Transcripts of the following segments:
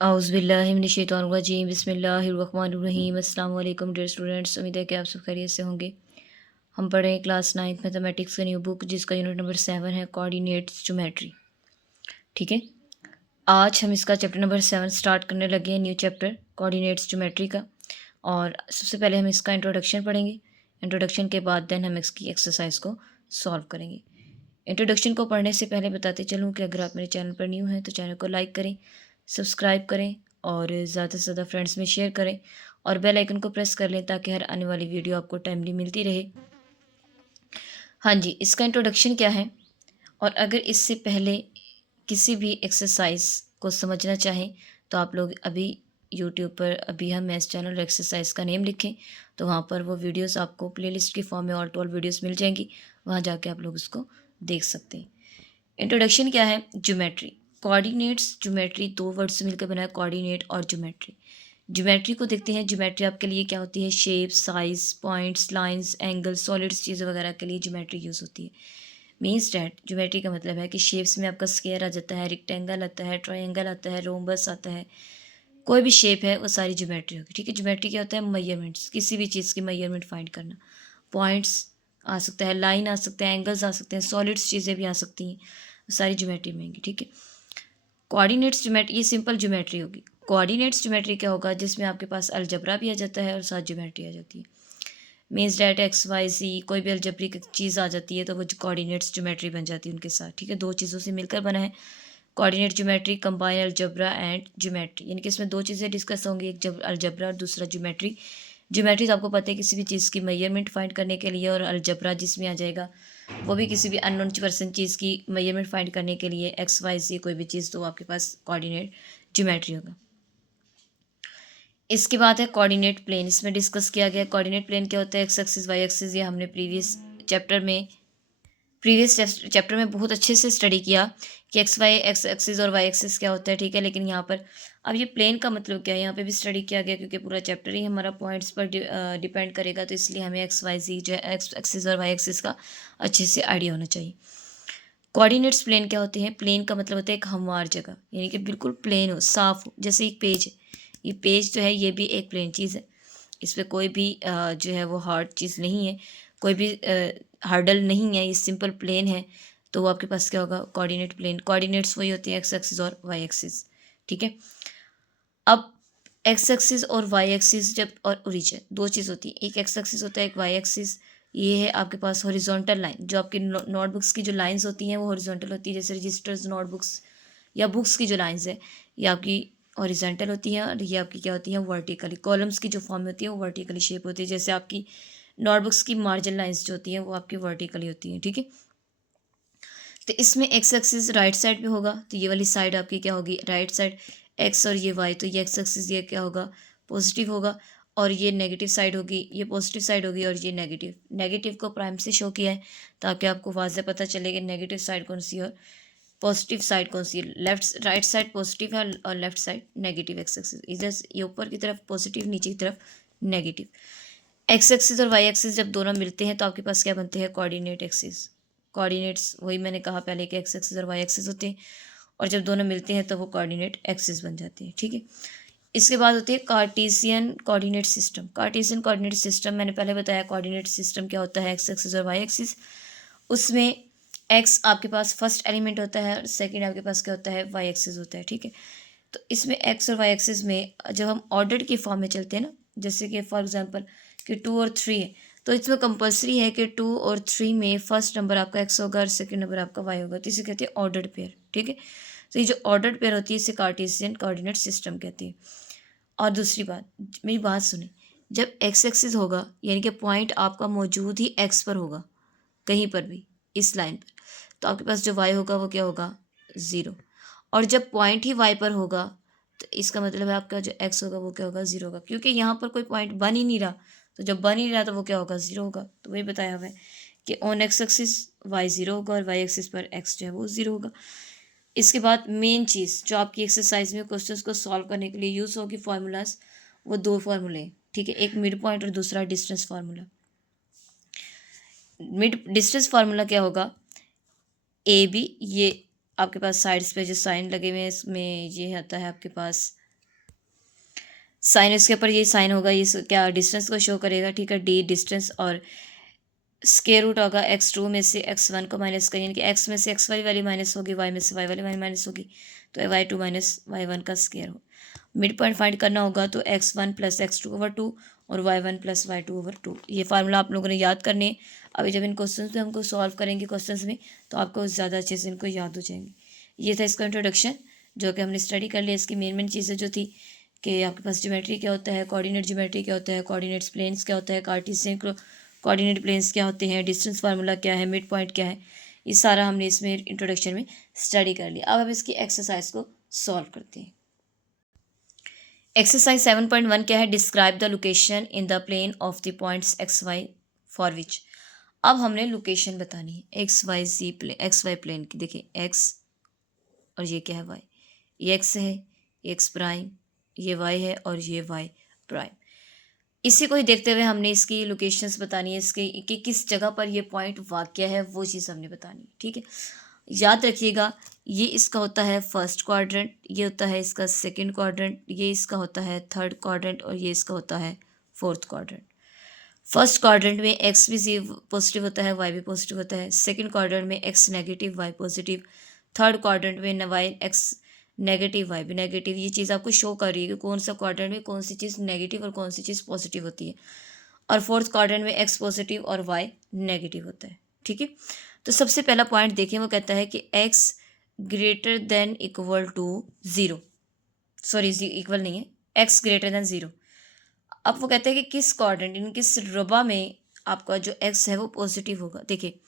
औज़ुबिल्लाहिमिनश्शैतानिर्रजीम बिस्मिल्लाहिर्रहमानिर्रहीम अस्सलाम वालेकुम डियर स्टूडेंट्स। उम्मीद है कि आप सब खैरियत से होंगे। हम पढ़ रहे हैं क्लास 9th मैथमेटिक्स का न्यू बुक, जिसका यूनिट नंबर 7 है कोऑर्डिनेट्स ज्योमेट्री। ठीक है, आज हम इसका चैप्टर नंबर 7 स्टार्ट करने लगे हैं, न्यू चैप्टर कोऑर्डिनेट्स ज्योमेट्री का। और सबसे पहले हम इसका इंट्रोडक्शन पढ़ेंगे। इंट्रोडक्शन के बाद देन हम इसकी एक्सरसाइज को सॉल्व करेंगे। इंट्रोडक्शन को पढ़ने से पहले बताते चलूँ कि अगर आप मेरे चैनल पर न्यू हैं तो चैनल को लाइक करें, सब्सक्राइब करें और ज़्यादा से ज़्यादा फ्रेंड्स में शेयर करें और बेल आइकन को प्रेस कर लें ताकि हर आने वाली वीडियो आपको टाइमली मिलती रहे। हाँ जी, इसका इंट्रोडक्शन क्या है, और अगर इससे पहले किसी भी एक्सरसाइज को समझना चाहें तो आप लोग अभी यूट्यूब पर अभी हम मैथ्स चैनल एक्सरसाइज का नेम लिखें तो वहाँ पर वो वीडियोस आपको प्लेलिस्ट के फॉर्म में और 12 वीडियोस मिल जाएंगी। वहाँ जाके आप लोग उसको देख सकते हैं। इंट्रोडक्शन क्या है, ज्योमेट्री। कोऑर्डिनेट्स ज्योमेट्री दो वर्ड से मिलकर बना है, कोऑर्डिनेट और ज्योमेट्री। ज्योमेट्री को देखते हैं। ज्योमेट्री आपके लिए क्या होती है, shape, size, points, lines, angle, solids चीज़ें वगैरह के लिए ज्योमेट्री यूज़ होती है। मीन्स डैट ज्योमेट्री का मतलब है कि शेप्स में आपका स्क्वायर आ जाता है, रेक्टेंगल आता है, ट्रायंगल आता है, रोम्बस आता है, कोई भी शेप है वो सारी ज्योमेट्री होगी। ठीक है, ज्योमेट्री क्या होता है, मेजरमेंट्स, किसी भी चीज़ की मेजरमेंट फाइंड करना। पॉइंट्स आ सकता है, लाइन आ सकते हैं, एंगल्स आ सकते हैं, सॉलिड्स चीज़ें भी आ सकती हैं, सारी ज्योमेट्री में आएंगी। ठीक है, कोऑर्डिनेट्स ज्योमेट्री ये सिंपल ज्योमेट्री होगी। कोऑर्डिनेट्स ज्योमेट्री क्या होगा, जिसमें आपके पास अलजबरा भी आ जाता है और साथ ज्योमेट्री आ जाती है। Means that x y c कोई भी अलजबरिक चीज़ आ जाती है तो वो कोऑर्डिनेट्स ज्योमेट्री बन जाती है उनके साथ। ठीक है, दो चीज़ों से मिलकर बना है coordinate geometry, combine algebra and geometry. यानी कि इसमें दो चीज़ें डिस्कस होंगी, एक जब अलजबरा और दूसरा ज्योमेट्री। ज्योमेट्री तो आपको पता है किसी भी चीज़ की मेजरमेंट फाइंड करने के लिए, और अलजबरा जिसमें आ जाएगा वो भी किसी भी अननोन पर्सन चीज़ की मेजरमेंट फाइंड करने के लिए, एक्स वाई सी कोई भी चीज़, तो आपके पास कोऑर्डिनेट ज्योमेट्री होगा। इसके बाद है कोऑर्डिनेट प्लेन। इसमें डिस्कस किया गया कोऑर्डिनेट प्लेन क्या होता है, एक्स एक्सिस वाई एक्सिस। ये हमने प्रीवियस चैप्टर में बहुत अच्छे से स्टडी किया कि एक्स एक्सिस और वाई एक्सिस क्या होता है। ठीक है, लेकिन यहाँ पर अब ये प्लेन का मतलब क्या है, यहाँ पे भी स्टडी किया गया, क्योंकि पूरा चैप्टर ही हमारा पॉइंट्स पर डिपेंड करेगा, तो इसलिए हमें एक्स वाई जी जो है एक्स एक्सिस और वाई एक्सिस का अच्छे से आइडिया होना चाहिए। कोऑर्डिनेट्स प्लेन क्या होते हैं, प्लेन का मतलब होता है एक हमवार जगह, यानी कि बिल्कुल प्लेन हो, साफ हो। जैसे एक पेज है, ये पेज जो है ये भी एक प्लेन चीज़ है, इस पर कोई भी जो है वो हार्ड चीज़ नहीं है, कोई भी हार्डल नहीं है, ये सिंपल प्लेन है। तो वो आपके पास क्या होगा, कोऑर्डिनेट प्लेन। कोऑर्डिनेट्स वही होती है एक्स एक्सिस और वाई एक्सिस। ठीक है, अब एक्स एक्सिस और वाई एक्सिस जब, और ओरिजिन दो चीज़ होती है, एक एक्स एक्सिस होता है, एक वाई एक्सिस। ये है आपके पास हॉरिजॉन्टल लाइन, जो आपकी नोटबुक्स की जो लाइंस होती हैं वो हॉरिजॉन्टल होती है, जैसे रजिस्टर्स, नोटबुक्स या बुक्स की जो लाइंस है ये आपकी हॉरिजॉन्टल होती हैं, और ये आपकी क्या होती हैं, वर्टिकली। कॉलम्स की जो फॉर्म होती है वो वर्टिकली शेप होती है, जैसे आपकी नोटबुक्स की मार्जिन लाइंस जो होती हैं वो आपकी वर्टिकली होती हैं। ठीक है, तो इसमें एक्स एक्सिस राइट साइड पे होगा, तो ये वाली साइड आपकी क्या होगी, राइट साइड। एक्स और ये वाई, तो ये एक्स एक्सिस ये क्या होगा, पॉजिटिव होगा, और ये नेगेटिव साइड होगी, ये पॉजिटिव साइड होगी, और ये नेगेटिव। नेगेटिव को प्राइम से शो किया है ताकि आपको वाज़ेह पता चले कि नेगेटिव साइड कौन सी है और पॉजिटिव साइड कौन सी है। लेफ्ट राइट साइड पॉजिटिव है और left side negative. X axis इधर ये ऊपर की तरफ पॉजिटिव, नीचे की तरफ नेगेटिव। एक्स एक्सिस और वाई एक्सिस जब दोनों मिलते हैं तो आपके पास क्या बनते हैं, कोऑर्डिनेट एक्सिस। कोऑर्डिनेट्स वही मैंने कहा पहले कि एक्स एक्सिस और वाई एक्सिस होते हैं, और जब दोनों मिलते हैं तो वो कोऑर्डिनेट एक्सिस बन जाते हैं। ठीक है, इसके बाद होती है Cartesian coordinate system. Cartesian coordinate system मैंने पहले बताया, कोऑर्डिनेट सिस्टम क्या होता है, एक्स एक्सिस और वाई एक्सिस। उसमें एक्स आपके पास फर्स्ट एलिमेंट होता है और सेकंड आपके पास क्या होता है, वाई एक्सिस होता है। ठीक है, तो इसमें एक्स और वाई एक्सिस में जब हम ऑर्डर की फॉर्म में चलते हैं ना, जैसे कि फॉर एग्जांपल कि 2 और 3 है, तो इसमें कंपलसरी है कि 2 और 3 में फर्स्ट नंबर आपका एक्स होगा और सेकंड नंबर आपका वाई होगा, तो इसे कहते हैं ऑर्डर्ड पेयर। ठीक है, तो ये जो ऑर्डर्ड पेयर होती है इसे कार्टेशियन कोऑर्डिनेट सिस्टम कहते हैं। और दूसरी बात, मेरी बात सुने, जब एक्स एक्सिस होगा यानी कि पॉइंट आपका मौजूद ही एक्स पर होगा, कहीं पर भी इस लाइन पर, तो आपके पास जो वाई होगा वो क्या होगा, ज़ीरो। और जब पॉइंट ही वाई पर होगा तो इसका मतलब है आपका जो एक्स होगा वो क्या होगा, ज़ीरो होगा, क्योंकि यहाँ पर कोई पॉइंट बन ही नहीं रहा। तो जब बन ही नहीं रहा तो वो क्या होगा, ज़ीरो होगा। तो वही बताया हुआ है कि on x axis y zero होगा और वाई एक्सिस पर एक्स जो है वो ज़ीरो होगा। इसके बाद मेन चीज़ जो आपकी एक्सरसाइज में क्वेश्चंस को सॉल्व करने के लिए यूज़ होगी फार्मूलाज, वो दो फार्मूले। ठीक है, एक मिड पॉइंट और दूसरा distance formula. Mid distance formula क्या होगा, ए बी, ये आपके पास साइड्स पे जो साइन लगे हुए हैं इसमें ये आता है आपके पास साइन इसके ऊपर ये साइन होगा, ये क्या डिस्टेंस को शो करेगा, ठीक है, डी डिस्टेंस, और स्क्वायर रूट होगा x2 में से x1 को माइनस करें, यानी कि x में से xy वाली माइनस होगी, y में से y वाली माइनस होगी, तो y2 माइनस y1 का स्क्वायर हो। मिड पॉइंट फाइंड करना होगा तो x1 प्लस x2/2 और y1 प्लस y2/2। ये फार्मूला आप लोगों ने याद करने हैं। अभी जब इन क्वेश्चन में हमको सॉल्व करेंगे क्वेश्चन में, तो आपको ज़्यादा अच्छे से इनको याद हो जाएंगे। ये था इसका इंट्रोडक्शन, जो कि हमने स्टडी कर लिया। इसकी मेन चीज़ें जो थी कि आपके पास ज्योमेट्री क्या होता है, कोऑर्डिनेट ज्योमेट्री क्या होता है, कोऑर्डिनेट्स प्लेन्स क्या होता है, कार्टेशियन कोऑर्डिनेट प्लेन्स क्या होते हैं, डिस्टेंस फार्मूला क्या है, मिड पॉइंट क्या है, ये सारा हमने इसमें इंट्रोडक्शन में स्टडी कर लिया। अब हम इसकी एक्सरसाइज को सॉल्व करते हैं। एक्सरसाइज 7.1 क्या है, describe the location in the plane of the points x y for which. अब हमने लोकेशन बतानी है एक्स वाई जी प्लेन, एक्स वाई प्लेन की। देखिए एक्स और ये क्या है वाई, ये एक्स है, ये एक्स प्राइम, ये वाई है और ये वाई प्राइम। इसी को ही देखते हुए हमने इसकी लोकेशंस बतानी है, इसके कि किस जगह पर ये पॉइंट वाक़या है, वो चीज़ हमने बतानी है, ठीक है। याद रखिएगा, ये इसका होता है फर्स्ट क्वाड्रेंट, ये होता है इसका सेकंड क्वाड्रेंट, ये इसका होता है थर्ड क्वाड्रेंट और ये इसका होता है फोर्थ क्वाड्रेंट। फर्स्ट क्वाड्रेंट में एक्स भी पॉजिटिव होता है, वाई भी पॉजिटिव होता है। सेकंड क्वाड्रेंट में x negative, y positive. Third quadrant में वाई एक्स नेगेटिव, वाई भी नेगेटिव। ये चीज़ आपको शो कर रही है कि कौन सा क्वाड्रेंट में कौन सी चीज़ नेगेटिव और कौन सी चीज़ पॉजिटिव होती है। और फोर्थ क्वाड्रेंट में एक्स पॉजिटिव और वाई नेगेटिव होता है, ठीक है। तो सबसे पहला पॉइंट देखें, वो कहता है कि x greater than equal to zero, sorry equal नहीं है, एक्स ग्रेटर देन ज़ीरो। अब वो कहते हैं कि किस क्वाड्रेंट, इन किस रबा में आपका जो एक्स है वो पॉजिटिव होगा। देखिए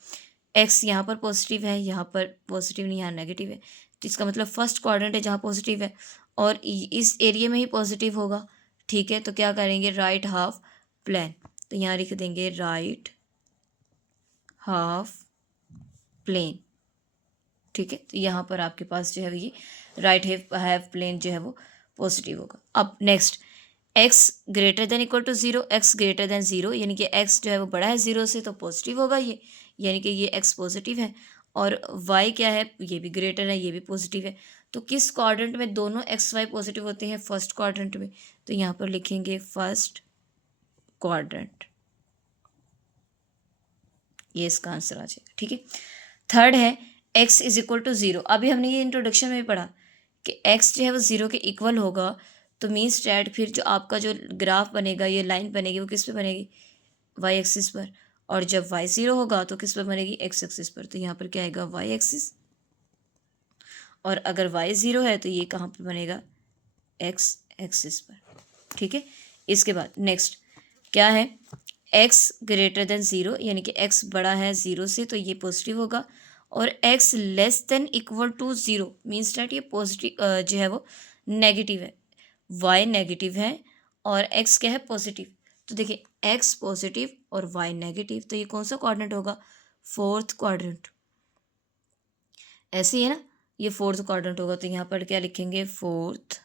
एक्स यहाँ पर पॉजिटिव है, यहाँ पर पॉजिटिव नहीं, यहाँ नेगेटिव है, तो इसका मतलब फर्स्ट क्वाड्रेंट है जहाँ पॉजिटिव है और इस एरिया में ही पॉजिटिव होगा, ठीक है। तो क्या करेंगे, राइट हाफ प्लेन, तो यहाँ लिख देंगे राइट हाफ प्लेन, ठीक है। तो यहाँ पर आपके पास जो है ये राइट हाफ प्लेन जो है वो पॉजिटिव होगा। अब next, x greater than equal to zero, x greater than zero यानी कि एक्स जो है वो बड़ा है ज़ीरो से, तो पॉजिटिव होगा ये, यानी कि ये एक्स पॉजिटिव है। और वाई क्या है, ये भी ग्रेटर है, ये भी पॉजिटिव है। तो किस क्वाड्रेंट में दोनों एक्स वाई पॉजिटिव होते हैं, फर्स्ट क्वाड्रेंट में, तो यहाँ पर लिखेंगे फर्स्ट क्वाड्रेंट, ये इसका आंसर आ जाएगा, ठीक है। थर्ड है x is equal to zero. अभी हमने ये इंट्रोडक्शन में भी पढ़ा कि एक्स जो है वो ज़ीरो के इक्वल होगा, तो मीन्स डैट फिर जो आपका जो ग्राफ बनेगा, ये लाइन बनेगी, वो किस पे बनेगी, वाई एक्सिस पर। और जब वाई ज़ीरो होगा तो किस पर बनेगी, एक्स एक्सिस पर। तो यहाँ पर क्या आएगा, वाई एक्सिस। और अगर वाई ज़ीरो है तो ये कहाँ पर बनेगा, एक्स एक्सिस पर, ठीक है। इसके बाद नेक्स्ट क्या है, एक्स ग्रेटर देन ज़ीरो यानी कि एक्स बड़ा है ज़ीरो से, तो ये पॉजिटिव होगा। और x less than equal to zero means that ये पॉजिटिव जो है वो नेगेटिव है, वाई नेगेटिव है और एक्स क्या है पॉजिटिव। तो देखिए एक्स पॉजिटिव और वाई नेगेटिव, तो ये कौन सा क्वाड्रेंट होगा, फोर्थ क्वाड्रेंट। ऐसे ही है ना, ये फोर्थ क्वाड्रेंट होगा, तो यहाँ पर क्या लिखेंगे, फोर्थ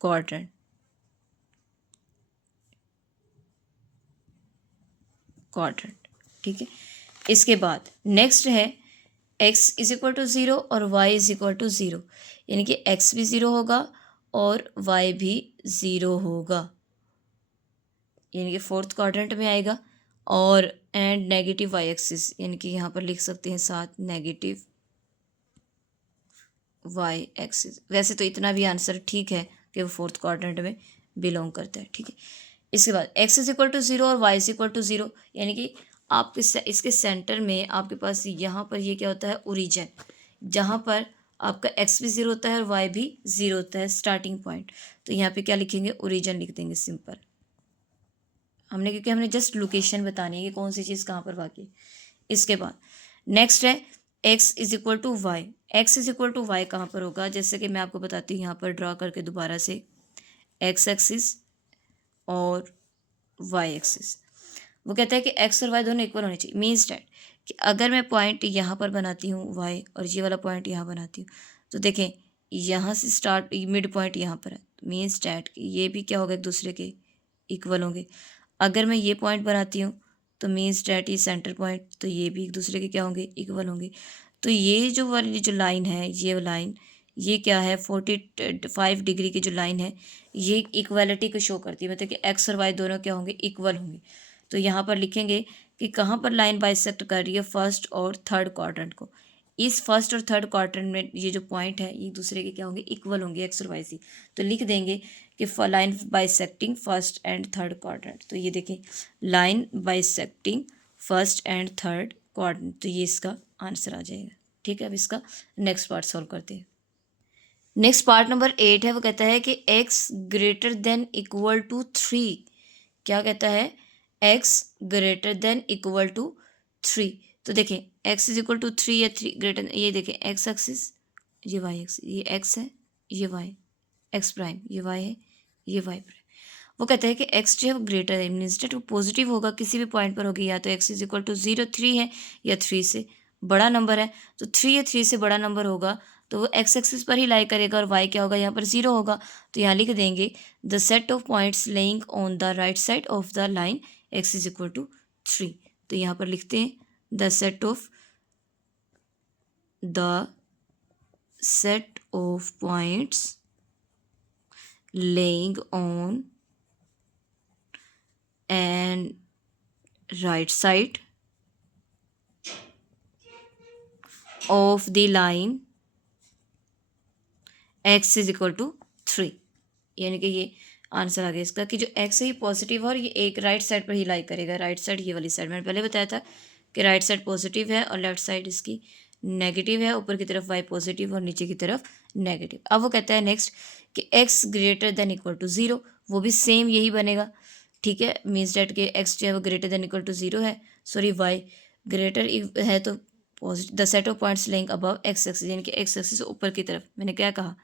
क्वाड्रेंट, क्वाड्रेंट, ठीक है। इसके बाद नेक्स्ट है x is equal to zero और Y is equal to zero, यानी कि एक्स भी ज़ीरो होगा और वाई भी ज़ीरो होगा, यानी कि फोर्थ क्वाड्रेंट में आएगा। और एंड नेगेटिव वाई एक्सिस, यानी कि यहाँ पर लिख सकते हैं साथ नेगेटिव वाई एक्सिस। वैसे तो इतना भी आंसर ठीक है कि वो फोर्थ क्वाड्रेंट में बिलोंग करता है, ठीक है। इसके बाद X is equal to zero और Y is equal to zero, यानी कि आप इसके सेंटर में आपके पास यहाँ पर ये क्या होता है, ओरिजिन, जहाँ पर आपका एक्स भी ज़ीरो होता है और वाई भी ज़ीरो होता है, स्टार्टिंग पॉइंट। तो यहाँ पे क्या लिखेंगे, ओरिजिन लिख देंगे सिंपल हमने, क्योंकि हमने जस्ट लोकेशन बतानी है कि कौन सी चीज़ कहाँ पर वाकई। इसके बाद नेक्स्ट है x is equal to y. X is equal to y कहाँ पर होगा, जैसे कि मैं आपको बताती हूँ, यहाँ पर ड्रा करके दोबारा से एक्स एक्सिस और वाई एक्सिस। वो कहता है कि एक्स और वाई दोनों इक्वल होने चाहिए, मीन्स डैट कि अगर मैं पॉइंट यहाँ पर बनाती हूँ वाई और ये वाला पॉइंट यहाँ बनाती हूँ, तो देखें यहाँ से स्टार्ट मिड पॉइंट यहाँ पर है, मीन्स डैट ये भी क्या होगा, एक दूसरे के इक्वल होंगे। अगर मैं ये पॉइंट बनाती हूँ तो मीन्स डैट ये सेंटर पॉइंट, तो ये भी एक दूसरे के क्या होंगे, इक्वल होंगे। तो ये जो वाली जो लाइन है, ये लाइन ये क्या है 45 डिग्री की जो लाइन है ये इक्वालिटी को शो करती है, मतलब कि एक्स और वाई दोनों क्या होंगे, इक्वल होंगे। तो यहाँ पर लिखेंगे कि कहाँ पर लाइन बाइसेक्ट कर रही है, फर्स्ट और थर्ड क्वाड्रेंट को। इस फर्स्ट और थर्ड क्वाड्रेंट में ये जो पॉइंट है ये दूसरे के क्या होंगे, इक्वल होंगे, एक्स और वाई से। तो लिख देंगे कि line bisecting first and third quadrant. तो ये देखें, line bisecting first and third quadrant, तो ये इसका आंसर आ जाएगा। ठीक है, अब इसका नेक्स्ट पार्ट सॉल्व करते हैं। नेक्स्ट पार्ट नंबर 8 है, वो कहता है कि x greater than equal to 3। क्या कहता है, x greater than equal to 3। तो देखें x इज इक्वल टू 3 या 3 ग्रेटर, ये देखें x एक्सिस, ये y एक्सिस, ये x है, ये y x प्राइम, ये y है, ये y प्राइम। वो कहता है कि x जो है वो ग्रेटर है, मीन्स डेट वो पॉजिटिव होगा, किसी भी पॉइंट पर होगी, या तो x इज इक्वल टू 0 3 है, या 3 से बड़ा नंबर है। तो 3 या 3 से बड़ा नंबर होगा तो वो एक्स एक्सिस पर ही लाई करेगा, और वाई क्या होगा, यहाँ पर 0 होगा। तो यहाँ लिख देंगे the set of points lying on the right side of the line x is equal to 3। तो यहाँ पर लिखते हैं the set of points lying on and right side of the line x is equal to 3। यानी कि ये answer आ गया इसका कि जो x है ये पॉजिटिव है और ये एक राइट साइड पर ही लाई करेगा, राइट साइड ये वाली साइड। मैंने पहले बताया था कि राइट साइड पॉजिटिव है और लेफ्ट साइड इसकी नेगेटिव है, ऊपर की तरफ y पॉजिटिव और नीचे की तरफ नेगेटिव। अब वो कहता है नेक्स्ट कि x greater than equal to 0, वो भी सेम यही बनेगा। ठीक है, मीन्स डेट के x जो है वो ग्रेटर देन इक्वल टू 0 है, सॉरी y ग्रेटर है, तो the set of points laying above x axis, यानी कि एक्स एक्सिस से ऊपर की तरफ। मैंने क्या कहा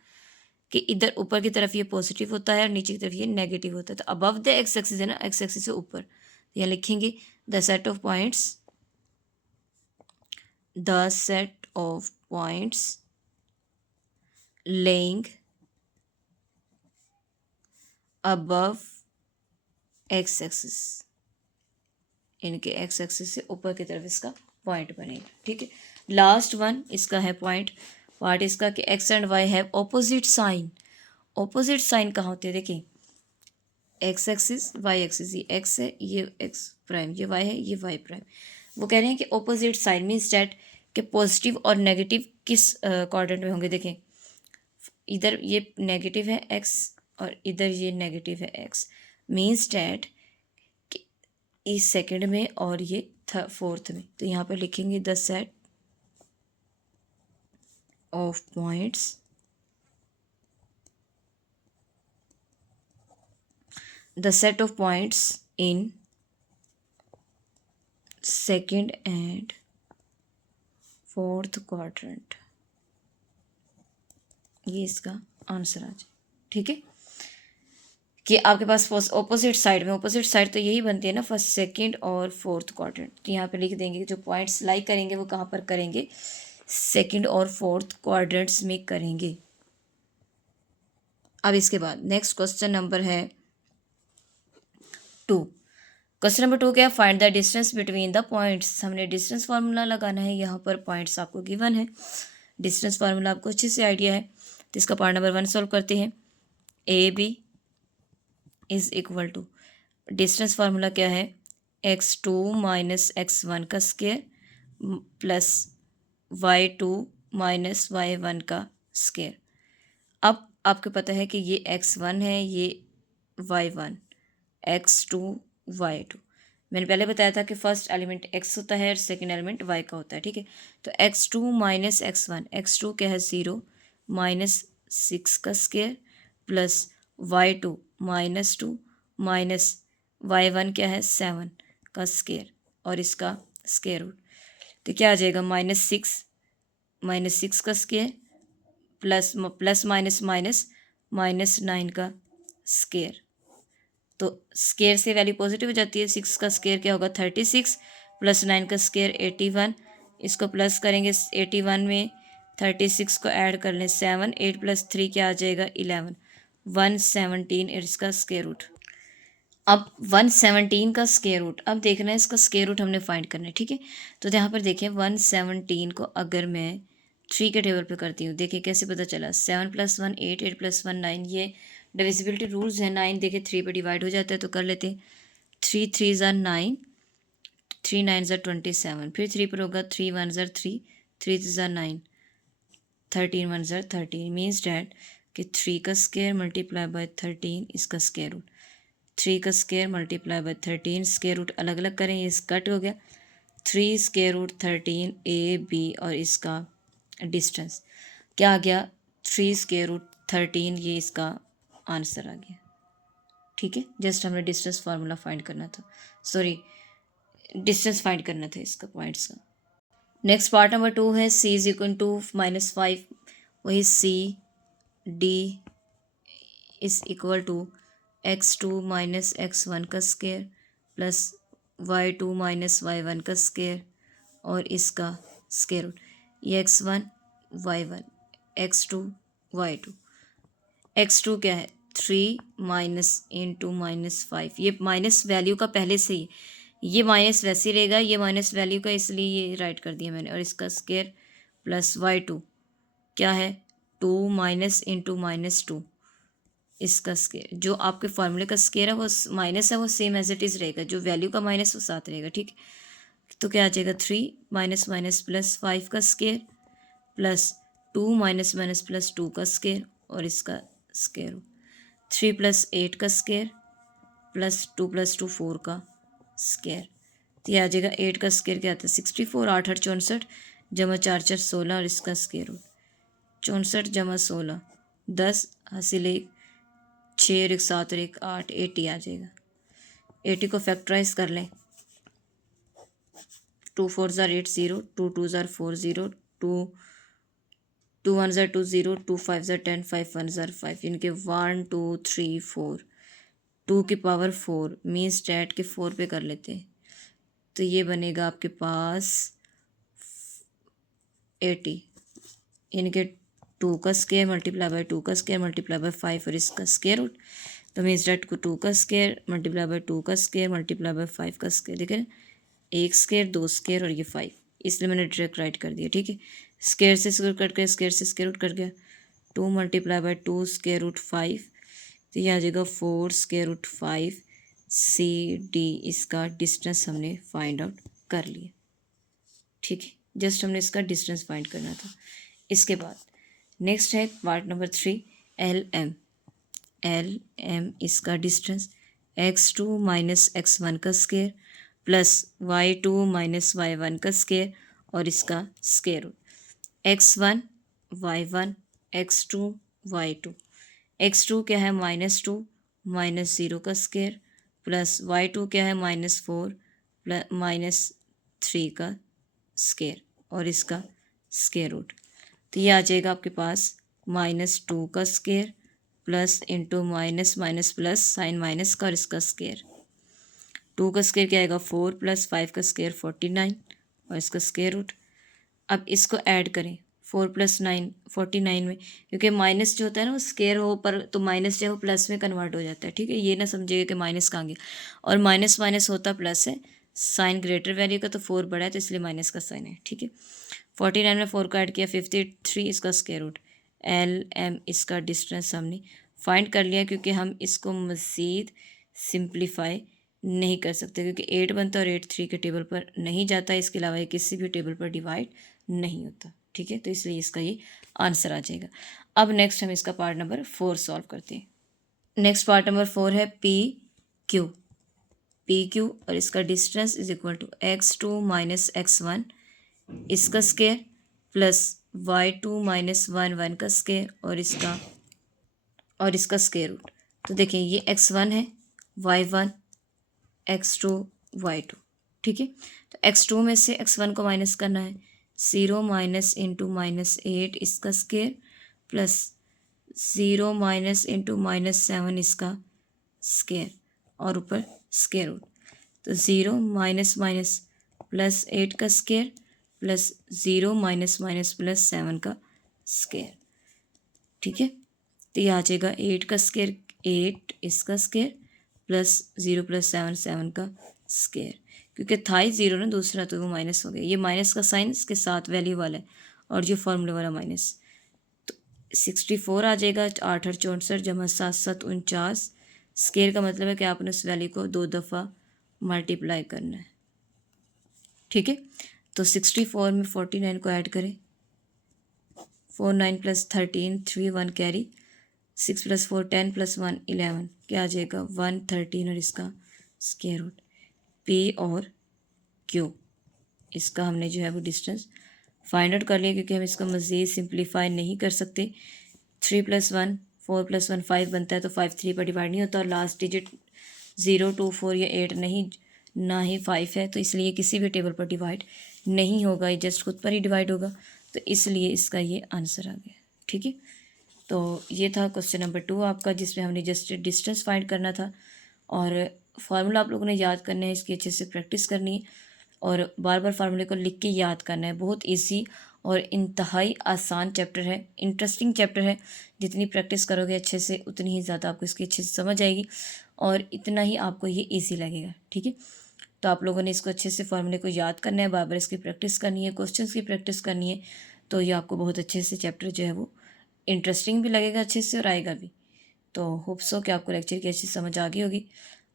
कि इधर ऊपर की तरफ ये पॉजिटिव होता है और नीचे की तरफ ये नेगेटिव होता है। तो अबव द एक्स एक्सिस है ना, एक्स एक्सिस से ऊपर। तो यहाँ लिखेंगे the set of points laying above x axis, यानी कि एक्स एक्सिस से ऊपर की तरफ इसका पॉइंट बनेगा। ठीक है, लास्ट वन इसका है पार्ट इसका कि x and y have opposite sign. Opposite sign कहाँ होते हैं, देखिए एक्स एक्सिस वाई एक्सिस, ये एक्स है, ये एक्स प्राइम, ये वाई है, ये वाई प्राइम। वो कह रहे हैं कि ऑपोजिट साइन मीन्स डैट कि पॉजिटिव और नेगेटिव किस क्वाड्रेंट में होंगे। देखें इधर ये नेगेटिव है एक्स और इधर ये नेगेटिव है एक्स, मीन्स डैट इस सेकंड में और ये फोर्थ में। तो यहाँ पर लिखेंगे the set of points in second and fourth quadrant, ये इसका आंसर आ जाए। ठीक है, कि आपके पास ऑपोजिट साइड में, ऑपोजिट साइड तो यही बनती है ना, फर्स्ट सेकंड और फोर्थ क्वाड्रेंट। तो यहाँ पे लिख देंगे जो पॉइंट्स लाई करेंगे वो कहाँ पर करेंगे, सेकंड और फोर्थ क्वाड्रेंट्स में करेंगे। अब इसके बाद नेक्स्ट क्वेश्चन नंबर है 2। क्वेश्चन नंबर 2 क्या है, find the distance between the points. हमने डिस्टेंस फार्मूला लगाना है, यहाँ पर पॉइंट्स आपको गिवन है, डिस्टेंस फार्मूला आपको अच्छे से आइडिया है। तो इसका पार्ट नंबर 1 सॉल्व करते हैं। A B is equal to, distance formula क्या है, x2 माइनस x1 का square plus y2 minus y1 का स्क्वायर। अब आपको पता है कि ये x1 है, ये y1, x2 y2। मैंने पहले बताया था कि फर्स्ट एलिमेंट x होता है और सेकंड एलिमेंट y का होता है। ठीक है, तो x2 माइनस x1, x2 क्या है 0 माइनस 6 का square plus y2 minus 2 minus y1 क्या है 7 का स्क्वायर और इसका स्क्वायर रूट। तो क्या आ जाएगा माइनस 6 का square plus minus minus minus 9 का स्क्वायर। तो स्क्वायर से वैल्यू पॉजिटिव हो जाती है। 6 का स्क्वायर क्या होगा 36 प्लस 9 का स्क्वायर 81। इसको प्लस करेंगे 81 में 36 को ऐड कर लें 7, 8 प्लस 3 क्या आ जाएगा 11, 117 इसका स्क्वायर रूट। अब 117 का स्क्वायर रूट, अब देखना है इसका स्क्वायर रूट हमने फाइंड करना है। ठीक है, तो यहाँ पर देखें 117 को अगर मैं 3 के टेबल पे करती हूँ। देखिए कैसे पता चला, 7 + 1 8, 8 + 1 9, ये डिविजिबिलिटी रूल्स है। 9 देखिए 3 पे डिवाइड हो जाता है तो कर लेते हैं। 3 3 ज़ा 9, 3 9 ज़ा 27, फिर 3 पर होगा 3 1 ज़ा 3, 3 ज़ा 9, 13 1 ज़ा 13, मीन्स डैट कि 3 का स्क्वायर मल्टीप्लाई बाय 13 इसका स्क्वायर रूट, 3 का square multiply by 13, square root अलग अलग करें, ये कट हो गया। 3 स्क्वायर रूट 13 ए बी और इसका डिस्टेंस क्या आ गया, 3 स्क्वायर रूट 13, ये इसका आंसर आ गया। ठीक है, जस्ट हमें डिस्टेंस फार्मूला फाइंड करना था, सॉरी डिस्टेंस फाइंड करना था इसका पॉइंट्स का। नेक्स्ट पार्ट नंबर 2 है c इज इक्वल टू -5, वही c d is equal to x2 - x1 का स्क्वायर प्लस y2 - y1 का स्क्वायर और इसका स्क्वायर रूट। ये x1 y1 x2 y2, x2 क्या है 3 माइनस इंटू -5, ये माइनस वैल्यू का पहले से ही, ये माइनस वैसे ही रहेगा, ये माइनस वैल्यू का इसलिए ये राइट कर दिया मैंने, और इसका स्क्वायर प्लस y2 क्या है 2 माइनस इंटू -2, इसका स्क्वायर, जो आपके फार्मूले का स्क्वायर है वो माइनस है वो सेम एज इट इज़ रहेगा, जो वैल्यू का माइनस वो साथ रहेगा। ठीक है, तो क्या आ जाएगा 3 माइनस माइनस प्लस 5 का square plus 2 minus minus plus 2 का स्क्वायर और इसका स्क्वायर, 3 + 8 का स्क्वायर प्लस 2 + 2 4 का स्क्वायर। तो ये आ जाएगा 8 का स्क्वायर क्या आता है 64, 8 8 64 जमा 4 4 16 और इसका स्क्वायर रूट 64 जमा 16 10 हासिल 1 6 और 1 7 और 1 8, 80 आ जाएगा। 80 को फैक्टराइज कर लें, 2 4 ज़ार 8 0, 2 2 ज़ार 4 0, 2 1 ज़ार 2 0, 2 5 ज़ार 10, 5 1 ज़ार 5, इनके 1 2 3 4, 2 की पावर 4 मीन्स डैट के 4 पे कर लेते हैं, तो ये बनेगा आपके पास 80, इनके 2 का स्क्वायर मल्टीप्लाई बाय 2 का स्क्वायर मल्टीप्लाई बाय 5 और इसका स्क्वायर रूट, तो मीन्स डैट को 2 का स्क्वायर मल्टीप्लाई बाय 2 का स्क्वायर मल्टीप्लाई बाय 5 का स्क्वायर, ठीक है, 1 स्क्वायर 2 स्क्वायर और ये 5, इसलिए मैंने डायरेक्ट राइट कर दिया। ठीक है, स्क्वायर से स्क्वायर कट गया, स्क्वायर से स्क्वायर रूट कट गया, 2 मल्टीप्लाई बाय 2 स्क्वायर रूट 5, तो ये आ जाएगा 4 स्क्वायर रूट 5 सी डी, इसका डिस्टेंस हमने फाइंड आउट कर लिया। ठीक है, जस्ट हमने इसका डिस्टेंस फाइंड करना था। इसके बाद नेक्स्ट है पार्ट नंबर 3 एल एम इसका डिस्टेंस x2 - x1 का स्क्वायर प्लस y2 - y1 का स्क्वायर और इसका square root, x1 y1 x2 y2, x2 क्या है -2 -0 का स्क्वायर प्लस y2 क्या है -4 प्लस -3 का स्क्वायर और इसका स्क्वायर रूट, तो ये आ जाएगा आपके पास -2 का square plus into minus minus plus sign minus का और इसका स्क्वायर, 2 का स्क्वायर क्या आएगा 4 प्लस 5 का स्क्वायर 49 और इसका स्क्वायर रूट। अब इसको ऐड करें 4 + 9 49 में, क्योंकि माइनस जो होता है ना वो स्क्वायर हो पर तो माइनस जो है वो प्लस में कन्वर्ट हो जाता है। ठीक है, ये ना समझिएगा कि माइनस कहाँ गया, और माइनस माइनस होता प्लस है, साइन ग्रेटर वैल्यू का तो 4 बड़ा है तो इसलिए माइनस का साइन है। ठीक है, 49 में 4 का ऐड किया 53 इसका स्क्वायर रूट, एल एम इसका डिस्टेंस हमने फाइंड कर लिया, क्योंकि हम इसको मज़ीद सिंप्लीफाई नहीं कर सकते, क्योंकि 8 बनता है और 8 3 के टेबल पर नहीं जाता, इसके अलावा ये किसी भी टेबल पर डिवाइड नहीं होता। ठीक है, तो इसलिए इसका ये आंसर आ जाएगा। अब नेक्स्ट हम इसका पार्ट नंबर 4 सॉल्व करते हैं। नेक्स्ट पार्ट नंबर 4 है पी क्यू और इसका distance is equal to x2 - x1 इसका स्क्वायर प्लस y2 - y1 का स्क्वायर और इसका स्क्वायर रूट। तो देखिए ये x1 है, y1 x2 y2। ठीक है, तो x2 में से x1 को माइनस करना है, 0 माइनस इंटू -8 इसका स्क्वायर प्लस 0 माइनस इंटू -7 इसका स्क्वायर और ऊपर स्क्वायर रूट, तो 0 माइनस माइनस प्लस 8 का square plus 0 minus minus plus 7 का स्क्वायर। ठीक है, तो ये आ जाएगा 8 का स्क्वायर 8 इसका स्क्वायर प्लस 0 + 7 7 का स्क्वायर, क्योंकि था ही 0 ना दूसरा तो वो माइनस हो गया, ये माइनस का साइन इसके साथ वैल्यू वाला है और जो फार्मूला वाला माइनस, तो 64 आ जाएगा। 8 8 64 जमा 7 7 49। स्केयर का मतलब है कि आपने उस वैल्यू को 2 दफ़ा मल्टीप्लाई करना है, ठीक है। तो 64 में 49 को ऐड करें, 4 9 + 13 3 1 कैरी, 6 + 4 10 + 1 11, क्या आ जाएगा 113 और इसका स्क्वायर रूट। पी और क्यू, इसका हमने जो है वो डिस्टेंस फाइंड आउट कर लिया, क्योंकि हम इसको मज़ीद सिंप्लीफाई नहीं कर सकते। 3 + 1 4 + 1 5 बनता है, तो 5 3 पर डिवाइड नहीं होता, और लास्ट डिजिट 0 2 4 या 8 नहीं, ना ही 5 है, तो इसलिए किसी भी टेबल पर डिवाइड नहीं होगा, ये जस्ट खुद पर ही डिवाइड होगा, तो इसलिए इसका ये आंसर आ गया, ठीक है। तो ये था क्वेश्चन नंबर 2 आपका, जिसमें हमने जस्ट डिस्टेंस फाइंड करना था, और फार्मूला आप लोगों ने याद करना है, इसकी अच्छे से प्रैक्टिस करनी है, और बार बार फार्मूले को लिख के याद करना है। बहुत इजी और इंतहाई आसान चैप्टर है, इंटरेस्टिंग चैप्टर है। जितनी प्रैक्टिस करोगे अच्छे से, उतनी ही ज़्यादा आपको इसकी अच्छे से समझ आएगी, और इतना ही आपको ये ईजी लगेगा, ठीक है। तो आप लोगों ने इसको अच्छे से फार्मूले को याद करना है, बार बार इसकी प्रैक्टिस करनी है, क्वेश्चंस की प्रैक्टिस करनी है, तो ये आपको बहुत अच्छे से चैप्टर जो है वो इंटरेस्टिंग भी लगेगा अच्छे से, और आएगा भी। तो होप सो कि आपको लेक्चर की अच्छी समझ आ गई होगी।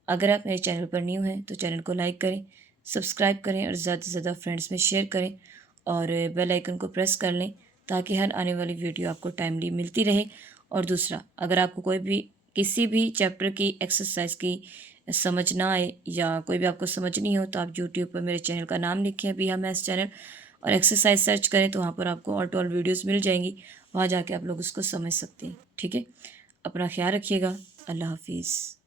अगर आप मेरे चैनल पर न्यू हैं तो चैनल को लाइक करें, सब्सक्राइब करें, और ज़्यादा से ज़्यादा फ्रेंड्स में शेयर करें, और बेल आइकन को प्रेस कर लें, ताकि हर आने वाली वीडियो आपको टाइमली मिलती रहे। और दूसरा, अगर आपको कोई भी किसी भी चैप्टर की एक्सरसाइज की समझ ना आए, या कोई भी आपको समझनी हो, तो आप यूट्यूब पर मेरे चैनल का नाम लिखें, अभी हम मैथ्स चैनल, और एक्सरसाइज सर्च करें, तो वहाँ पर आपको ऑल टू ऑल वीडियोज़ मिल जाएंगी, वहाँ जाके आप लोग उसको समझ सकते हैं, ठीक है। अपना ख्याल रखिएगा। अल्लाह हाफिज़।